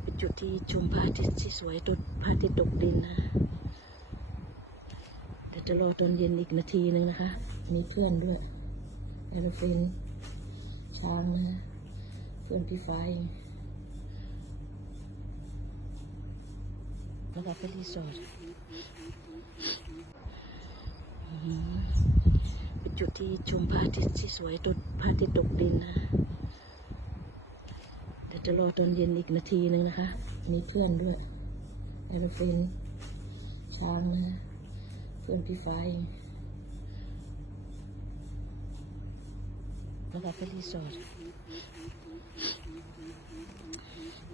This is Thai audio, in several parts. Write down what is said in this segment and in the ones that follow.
เป็นจุดที่ชมพระอาทิตย์ที่สวยตุดพระอาทิตย์ตกดินนะเดี๋ยวจะรอตอนเย็นอีกนาทีหนึ่งนะคะ มีเพื่อนด้วยแอโรฟินช้างนะเพื่อนพี่ไฟแล้วก็ไปรีสอร์ทเป็นจุดที่ชมพระอาทิตย์ที่สวยตุดพระอาทิตย์ตกดินนะ จะรอตอนเย็นอีกนาทีหนึ่งนะคะ มีเพื่อนด้วยแอโรฟินช้างนะเพื่อนพี่ไฟแล้วก็ไปรีสอร์ท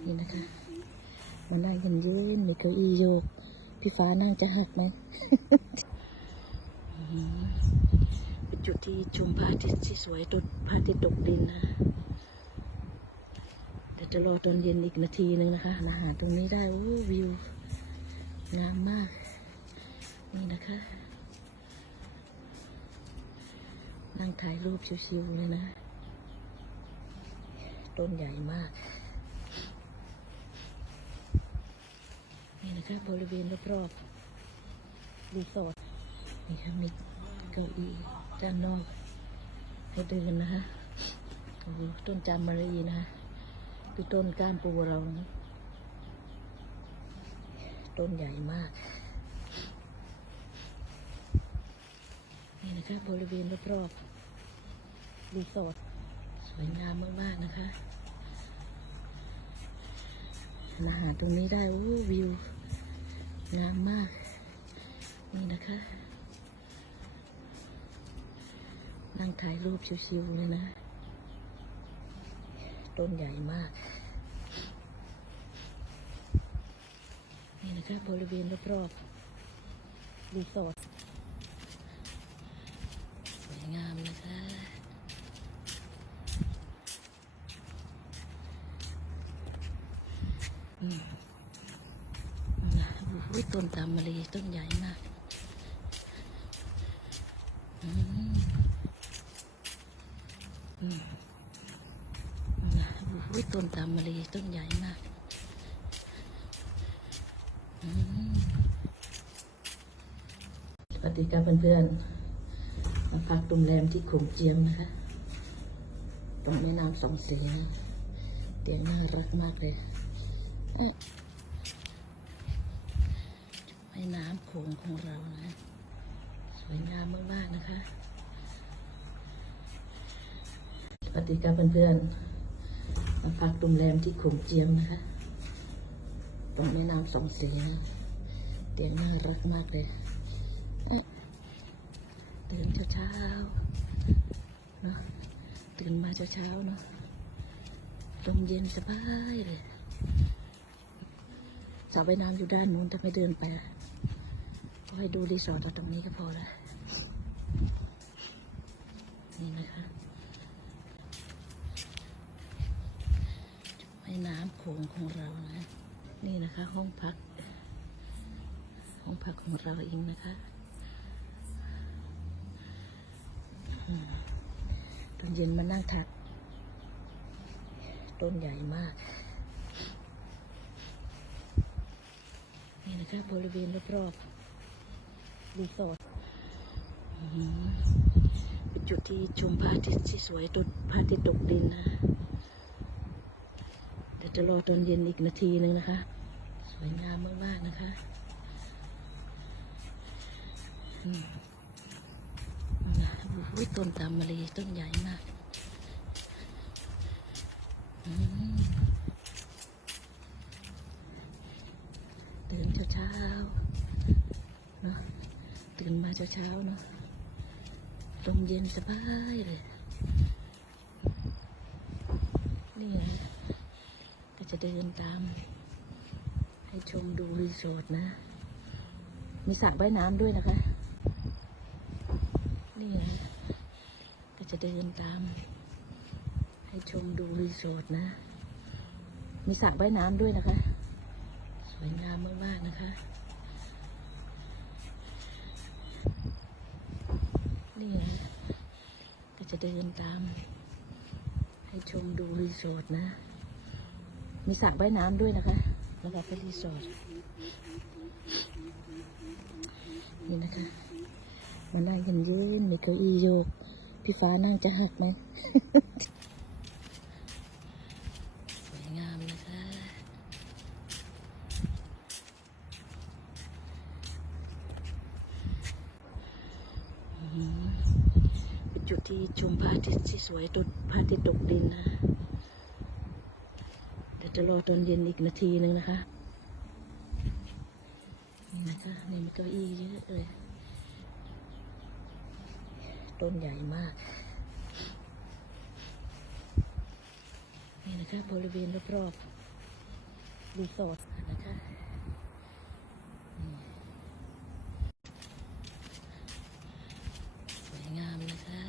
นี่นะคะมานั่งกันยืนมีเก้าอี้โยก พี่ฟ้านั่งจะหักไหมเป็นจุดที่ชมพระอาทิตย์ที่สวยตุดพระอาทิตย์ตกดินนะ จะรอตอนเย็นอีกนาทีหนึ่งนะคะมาหาตรงนี้ได้โอ้วิวงามมาก นี่นะคะ นั่งถ่ายรูปชิวๆเลยนะ ต้นใหญ่มาก นี่นะคะบริเวณรอบๆรีสอร์ทนี่ค่ะมีเก้าอี้ด้านนอกให้เดินนะคะโอ้โหต้นจามมารีนะคะ คือต้นก้ามปูเรานะต้นใหญ่มาก นี่นะคะบริเวณรอบๆรีสอร์ทสวยงามมากๆนะคะมาหาตรงนี้ได้โอ้วิวงามมาก นี่นะคะ นั่งถ่ายรูปชิวๆเลยนะ ต้นใหญ่มาก นี่นะคะบริเวณรอบๆรีสอร์ทสวยงามนะคะอืมอุ้ยต้นตามมะลีต้นใหญ่มาก อืมอืมอุ้ยต้นตามมะลี ต้นใหญ่มากอืมสวัสดีครับเพื่อนๆมาพักโรงแรมที่ขุมเจียมนะคะตรงแม่น้ำสองสีนะเตียงน่ารักมากเลยเอ้ยแม่น้ำโขงของเรานะ สวยงามมากๆนะคะสวัสดีครับเพื่อนๆ มาพักโรงแรมที่ขุมเจียมนะคะตรงแม่น้ำสองสีนะเตียงน่ารักมากเลยเอ้ยตื่นเช้าๆเนาะตื่นมาเช้าๆเนาะลมเย็นสบายเลยสาวไปน้ำอยู่ด้านนู้นถ้าไม่เดินไปก็ให้ดูรีสอร์ทตรงนี้ก็พอละนี่นะคะแม่น้ำโขงของเรานะ นี่นะคะ ห้องพัก ห้องพักของเราเองนะคะ ตอนเย็นมานั่งถัด ต้นใหญ่มาก นี่นะคะ บริเวณรอบๆรีสอร์ทเป็นจุดที่ชมพระอาทิตย์ที่สวยตุดพระอาทิตย์ตกดินนะ ดี๋ยวจะรอตอนเย็นอีกนาทีหนึ่งนะคะ สวยงามมาก ๆ นะคะอืมอุ้ยต้นตามมะลีต้นใหญ่มากตื่นเช้าๆเนาะตื่นมาเช้าๆเนาะลมเย็นสบายเลย นี่ไงก็ จะเดินตาม ให้ชมดูรีสอร์ทนะ มีสระว่ายน้ำด้วยนะคะ นี่ไงก็จะเดินตาม ให้ชมดูรีสอร์ทนะ มีสระว่ายน้ำด้วยนะคะ สวยงามมากๆนะคะ นี่ไงก็จะเดินตาม ให้ชมดูรีสอร์ทนะ มีสระว่ายน้ำด้วยนะคะ แล้วก็เป็นรีสอร์ทนี่นะคะมานั่งกันยืนมีเก้าอี้โยก พี่ฟ้านั่งจะหักไหมสวยงามนะคะ เป็นจุดที่ชมพระอาทิตย์ที่สวยตดพระอาทิตย์ตกดินนะ จะรอจนเย็นอีกนาทีหนึ่งนะคะนี่นะคะนี่มีเก้าอี้เยอะเลยต้นใหญ่มาก นี่นะคะบริเวณรอบๆรีสอร์ทนะคะสวยงามนะคะ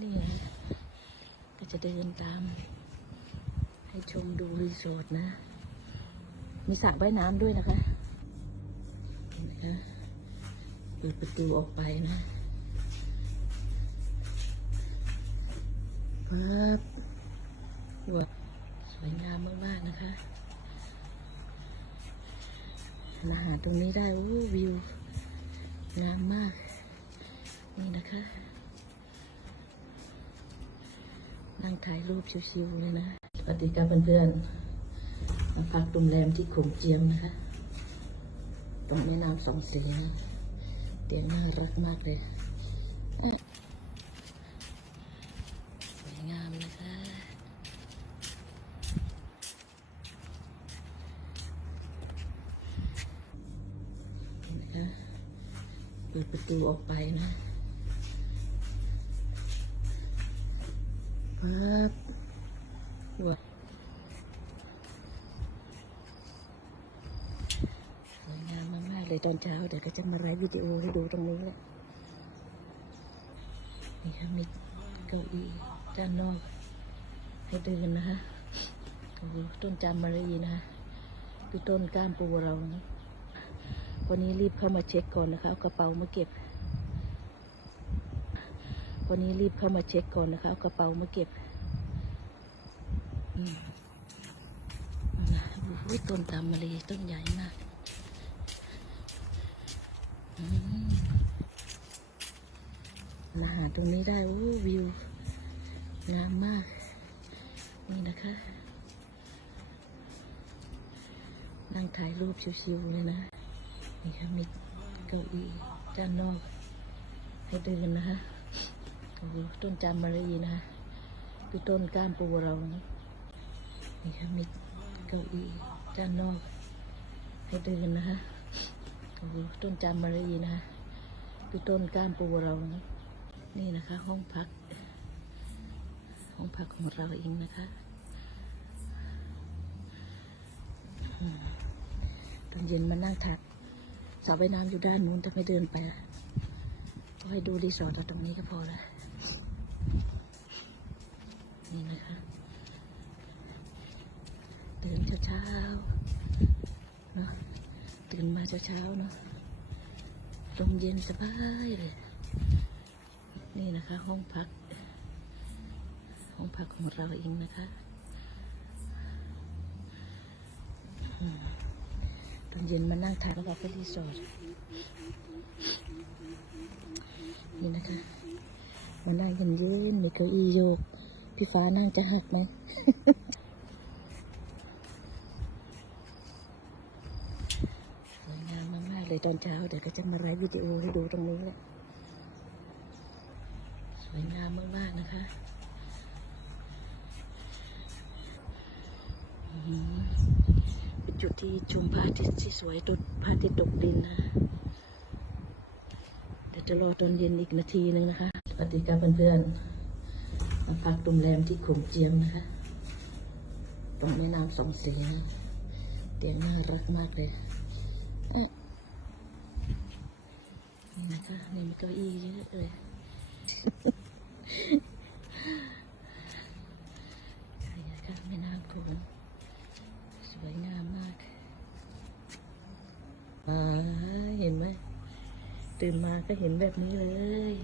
นี่นะก็จะ เดินตาม ให้ชมดูรีสอร์ทนะ มีสระว่ายน้ำด้วยนะคะเห็นไหมคะเปิดประตูออกไปนะปั๊บว้าวสวยงามมาก ๆ นะคะมาหาตรงนี้ได้โอ้วิวงามมาก นี่นะคะ นั่งถ่ายรูปชิวๆเลยนะสวัสดีครับเพื่อนๆมาพักโรงแรมที่โขงเจียมนะคะ ตรงแม่น้ำสองสีนะเตียงน่ารักมากเลยสวยงามนะคะนไหมคะเปิดประตูออกไปนะ ปั๊บวสวยงามมากๆเลยตอนเช้าเดี๋ยวก็จะมาไลฟ์วิดีโอให้ดูตรงนี้แหละนี่ค่ะมีเก้าอี้ด้านนอก ให้เดินนะคะโอ้ต้นจามมารีนะคะคือต้นก้ามปูเรานะวันนี้รีบเข้ามาเช็คก่อนนะคะ เอากระเป๋ามาเก็บ วันนี้รีบเข้ามาเช็คก่อนนะคะ เอากระเป๋ามาเก็บอืมโอ้โหต้นตามมารีต้นใหญ่มากมาหาตรงนี้ได้โอ้วิวงามมาก นี่นะคะ นั่งถ่ายรูปชิวๆเลยนะ นี่ค่ะมีเก้าอี้ด้านนอก ให้เดินนะคะ โอ้โหต้นจามมารีนะคะคือต้นก้ามปูเรานะนี่ค่ะมีเก้าอี้ด้านนอก ให้เดินนะคะโอ้โหต้นจามมารีนะคะคือต้นก้ามปูเรานะนี่นะคะ ห้องพัก ห้องพักของเราเองนะคะตอนเย็นมานั่งถัดสระว่ายน้ำอยู่ด้านนู้นแต่ไม่เดินไปก็ให้ดูรีสอร์ทตรงนี้ก็พอละนี่นะคะ เช้าเนาะตื่นมาเช้าๆเนาะลมเย็นสบายเลย นี่นะคะ ห้องพัก ห้องพักของเราเองนะคะตอนเย็นมานั่งทานแล้วก็ไปรีสอร์ทนี่นะคะ มานั่งกันยืนมีเก้าอี้โยก พี่ฟ้านั่งจะหักไหม สวยงามมากๆเลย ตอนเช้าเดี๋ยวก็จะมาไลฟ์วิดีโอให้ดูตรงนี้แหละสวยงามมากๆนะคะเป็นจุดที่ชมพระอาทิตย์ที่สวยตดพระอาทิตย์ตกดินนะเดี๋ยวจะรอตอนเย็นอีกนาทีหนึ่งนะคะสวัสดีครับเพื่อนๆมาพักโรงแรมที่ขงเจียมนะคะ ตรงแม่น้ำสองสีนะเตียงน่ารักมากเลยเอ้ย นี่นะคะนี่มีเก้าอี้เยอะเลยใช่ค่ะแม่น้ำโขงสวยงามมากอ่าเห็นไหมตื่นมาก็เห็นแบบนี้เลย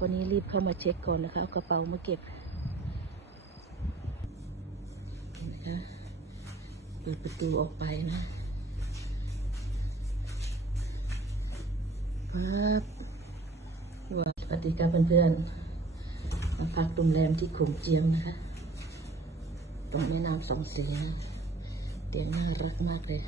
วันนี้รีบเข้ามาเช็คก่อนนะคะ เอากระเป๋ามาเก็บเห็นไหมคะ เปิดประตูออกไปนะปั๊บว้าสวัสดีครับเพื่อนๆมาพักโรงแรมที่ขมเจียมนะคะ ตรงแม่น้ำสองสีนะเตียงน่ารักมากเลย